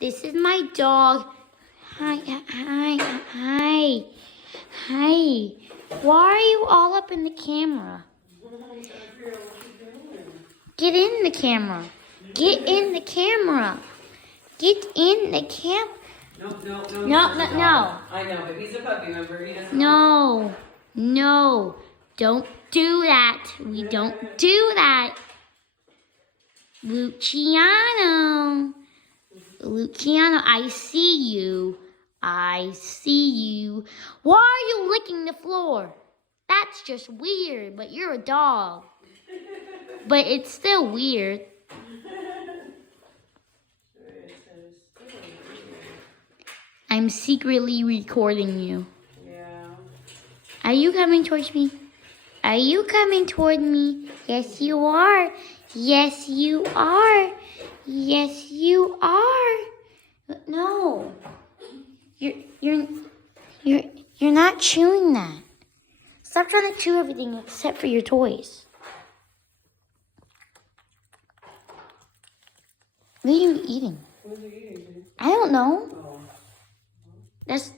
This is my dog. Hi. Hi. Why are you all up in the camera? Get in the camera. Get in the camera. Get in the camera. No. I know, but he's a puppy, remember? He doesn't. No. Don't do that. We don't do that. Luciano, I see you. Why are you licking the floor? That's just weird, but you're a dog. But it's still weird. I'm secretly recording you. Yeah. Are you coming towards me? Are you coming toward me? Yes, you are. Yes, you are. Yes, you are. No. You're not chewing that. Stop trying to chew everything except for your toys. What are you eating? What are you eating? I don't know. Oh. That's